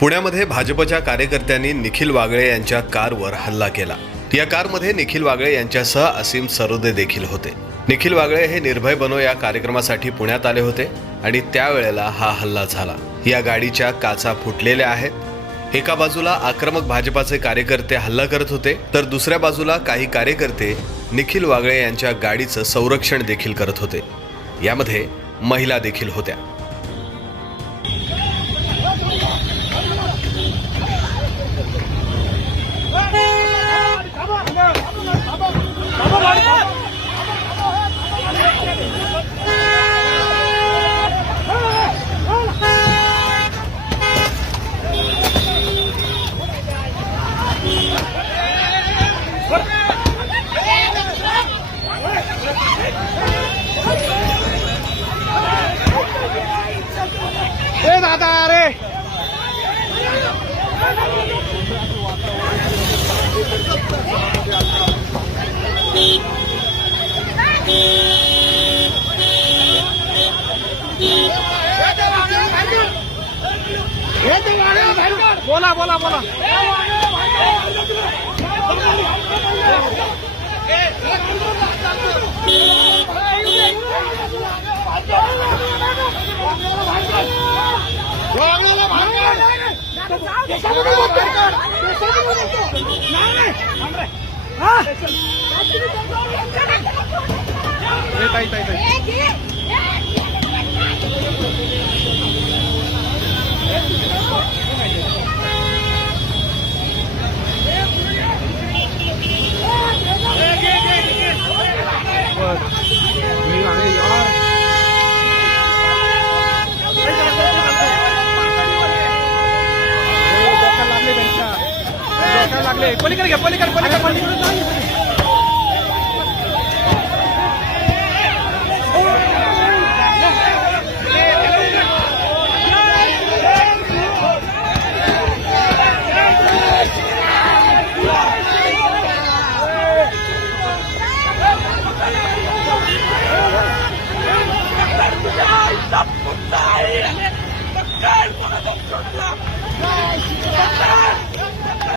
पुण्यामध्ये भाजपच्या कार्यकर्त्यांनी निखिल वागळे यांच्या कारवर हल्ला केला। या कारमध्ये निखिल वागळे यांच्यासह असीम सरोदे देखील होते। निखिल वागळे हे निर्भय बनो या कार्यक्रमासाठी पुण्यात आले होते आणि त्यावेळेला हा हल्ला झाला। या गाडीच्या काचा फुटलेल्या आहेत। एका बाजूला आक्रमक भाजपाचे कार्यकर्ते हल्ला करत होते, तर दुसऱ्या बाजूला काही कार्यकर्ते निखिल वागळे यांच्या गाडीचं संरक्षण देखील करत होते। यामध्ये महिला देखील होत्या। दादा अरे बोला बोला बोला पलीकडे घ्या पलीकडे पलीकडे